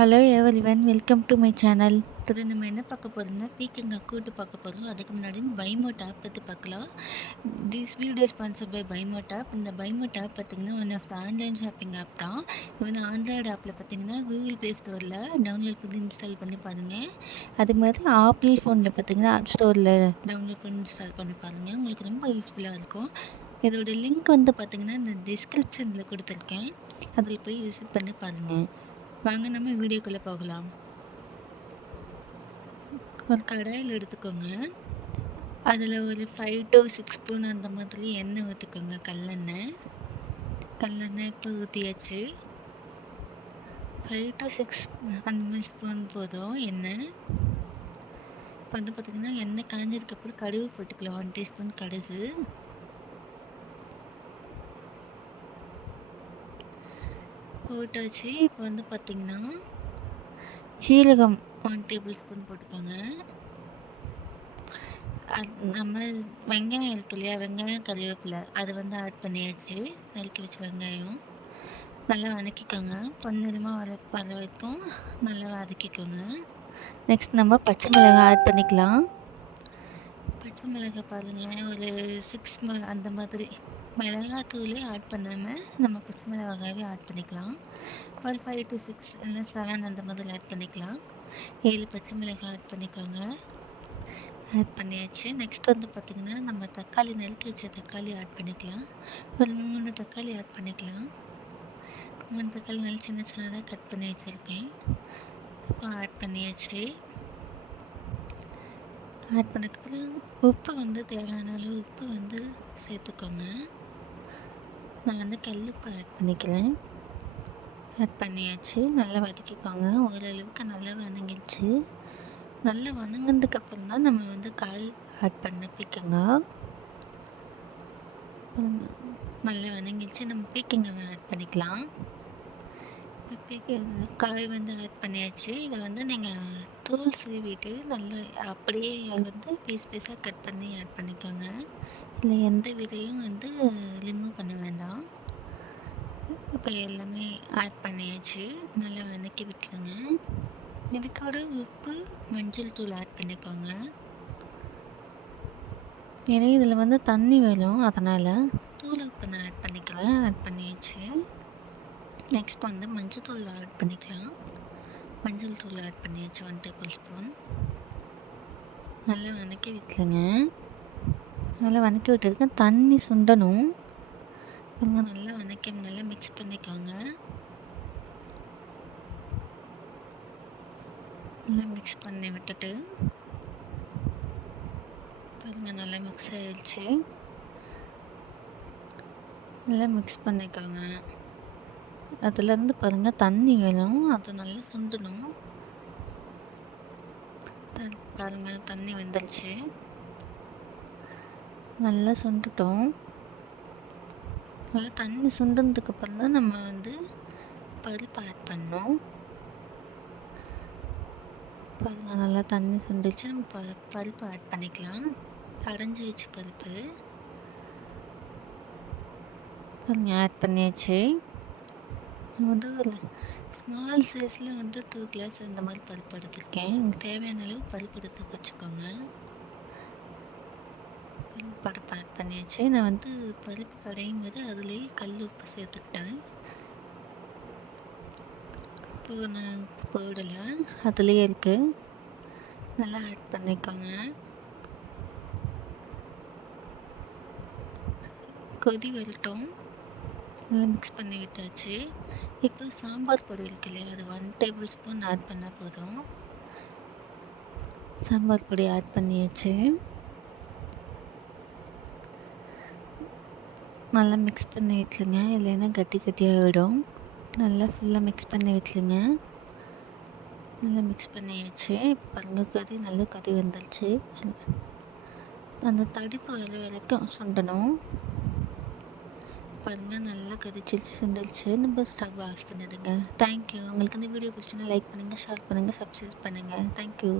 Hello everyone, welcome to my channel. Today நம்ம என்ன பார்க்க போகிறோம்னா பீக்கங்காய் கூட்டு பார்க்க போகிறோம். அதுக்கு முன்னாடி பைமோட் ஆப் பற்றி பார்க்கலாம். திஸ் வீடியோ ஸ்பான்சர்ட் பை பைமோட் ஆப். இந்த பைமோட் ஆப் பார்த்திங்கன்னா one of the online shopping app தான். இது வந்து ஆண்ட்ராய்டு ஆப்பில் பார்த்திங்கன்னா கூகுள் ப்ளே ஸ்டோரில் டவுன்லோட் பண்ணி இன்ஸ்டால் பண்ணி பாருங்கள். அது மாதிரி ஆப்பிள் ஃபோனில் பார்த்திங்கன்னா ஆப் ஸ்டோரில் டவுன்லோட் பண்ணி இன்ஸ்டால் பண்ணி பாருங்கள். உங்களுக்கு ரொம்ப யூஸ்ஃபுல்லாக இருக்கும். இதோட லிங்க் வந்து பார்த்திங்கன்னா நான் டிஸ்கிரிப்ஷனில் கொடுத்துருக்கேன். அதில் போய் விசிட் பண்ணி பாருங்கள். வாங்க நம்ம வீடியோக்குள்ளே போகலாம். ஒரு கடாயில் எடுத்துக்கோங்க. அதில் ஒரு 5 to 6 ஸ்பூன் அந்த மாதிரி எண்ணெய் ஊற்றிக்கோங்க. கல்லெண்ணெய் இப்போ ஊற்றியாச்சு. 5 to 6 அந்த மாதிரி ஸ்பூன் போதும் எண்ணெய். இப்போ வந்து பார்த்திங்கன்னா எண்ணெய் காஞ்சதுக்கப்புறம் கடுகு போட்டுக்கலாம். 1 டீஸ்பூன் கடுகு. போட்டாச்சு. இப்போ வந்து பார்த்திங்கன்னா சீரகம் 1 டேபிள் ஸ்பூன் போட்டுக்கோங்க. நம்ம வெங்காயம் இருக்கு இல்லையா, வெங்காயம் கறிவேப்பிலை அது வந்து ஆட் பண்ணியாச்சு. நறுக்கி வச்ச வெங்காயம் நல்லா வதக்கிக்கோங்க. பொன்னிறமாக வர வரைக்கும் நல்லா வதக்கிக்கோங்க. நெக்ஸ்ட் நம்ம பச்சை மிளகாய் ஆட் பண்ணிக்கலாம். பச்சை மிளகாய் பாருங்கள், ஒரு 6 அந்த மாதிரி. மிளகாத்தூளே ஆட் பண்ணாமல் நம்ம பச்சை மிளகாவே ஆட் பண்ணிக்கலாம். ஒரு 5 to 6 இல்லை 7 அந்த மாதிரி ஆட் பண்ணிக்கலாம். 7 பச்சை மிளகாய் ஆட் பண்ணிக்கோங்க. ஆட் பண்ணியாச்சு. நெக்ஸ்ட் வந்து பார்த்திங்கன்னா நம்ம தக்காளி நறுக்கி வச்ச தக்காளி ஆட் பண்ணிக்கலாம். ஒரு 3 தக்காளி ஆட் பண்ணிக்கலாம். 3 தக்காளி நல்லா சின்ன சின்னதாக கட் பண்ணி வச்சுருக்கேன். இப்போ ஆட் பண்ணியாச்சு. ஆட் பண்ணதுக்கப்புறம் உப்பு வந்து தேவையான அளவு உப்பு வந்து சேர்த்துக்கோங்க. நான் வந்து கல்லுப்பு ஆட் பண்ணிக்கிறேன். ஆட் பண்ணியாச்சு. நல்லா வதக்கிக்கோங்க. ஓரளவுக்கு நல்லா வதங்கிடுச்சு. நல்லா வதங்கினதுக்கப்புறம் தான் நம்ம வந்து காய் ஆட் பண்ண பீக்கங்காய். நல்லா வதங்கிடுச்சு. நம்ம பீக்கங்காவை ஆட் பண்ணிக்கலாம். காய் வந்து ஆட் பண்ணியாச்சு. இதை வந்து நீங்கள் தோல் சீவிட்டு நல்லா அப்படியே வந்து பீஸாக கட் பண்ணி ஆட் பண்ணிக்கோங்க. இல்லை எந்த விதையும் வந்து ரிமூவ் பண்ண வேண்டாம். இப்போ எல்லாமே ஆட் பண்ணியாச்சு. நல்லா வதக்கி விட்டுருங்க. இதுக்கூட உப்பு, மஞ்சள் தூள் ஆட் பண்ணிக்கோங்க. ஏன்னா இதில் வந்து தண்ணி வேணும், அதனால் தூள் உப்பு நான் ஆட் பண்ணிக்கலாம். ஆட் பண்ணியாச்சு. நெக்ஸ்ட் வந்து மஞ்சள் தூள் ஆட் பண்ணிக்கலாம். மஞ்சள் தூள் ஆட் பண்ணியாச்சு 1 டேபிள் ஸ்பூன். நல்லா வதக்கி விட்டுருங்க. நல்லா வதக்கி விட்டுருக்கேன். தண்ணி சுண்டணும். நல்லா வதக்கி நல்லா மிக்ஸ் பண்ணிக்கோங்க. நல்லா மிக்ஸ் பண்ணி விட்டுட்டு பாருங்கள், நல்லா மிக்ஸ் ஆகிடுச்சு. நல்லா மிக்ஸ் பண்ணிக்கோங்க. அதுலேருந்து பாருங்கள் தண்ணி வேணும், அதை நல்லா சுண்டணும். பாருங்கள் தண்ணி வந்துருச்சு. நல்லா சுண்டுட்டோம். நல்லா தண்ணி சுண்டுனதுக்கப்புறம் தான் நம்ம வந்து பருப்பு ஆட் பண்ணோம். பாருங்கள் நல்லா தண்ணி சுண்டுச்சு. நம்ம பருப்பு ஆட் பண்ணிக்கலாம். கடைஞ்சி வச்ச பருப்பு பாருங்கள் ஆட் பண்ணியாச்சு. வந்து ஒரு ஸ்மால் சைஸில் வந்து 2 கிளாஸ் அந்த மாதிரி பருப்பு எடுத்துருக்கேன். உங்களுக்கு தேவையான அளவு பருப்பு எடுத்து வச்சுக்கோங்க. பருப்பு ஆட் பண்ணியாச்சு. நான் வந்து பருப்பு கடையும் போது அதுலேயே கல் உப்பு சேர்த்துக்கிட்டேன். இப்போ நான் போடலை, அதுலேயே இருக்குது. நல்லா ஆட் பண்ணிக்கோங்க. கொதி வரட்டும். நல்லா மிக்ஸ் பண்ணி விட்டாச்சு. இப்போ சாம்பார் பொடி இருக்கு இல்லையா, அது 1 டேபிள் ஸ்பூன் ஆட் பண்ணால் போதும். சாம்பார் பொடி ஆட் பண்ணியாச்சு. நல்லா மிக்ஸ் பண்ணி விட்டுருங்க, இல்லைன்னா கட்டியாக விடும். நல்லா ஃபுல்லாக மிக்ஸ் பண்ணி விட்டுருங்க. நல்லா மிக்ஸ் பண்ணியாச்சு. இப்போ பாருங்கள் நல்லா கொதி வந்துருச்சு. அந்த தடிப்பு வர வரைக்கும் சுண்டணும். பாருங்கள் நல்லா கொதிச்சிருச்சு, சுண்டலிச்சு. நம்ம ஸ்டவ் ஆஃப் பண்ணிடுங்க. தேங்க்யூ. உங்களுக்கு இந்த வீடியோ பிடிச்சுன்னா லைக் பண்ணுங்கள், ஷேர் பண்ணுங்கள், சப்ஸ்கிரைப் பண்ணுங்கள். தேங்க்யூ.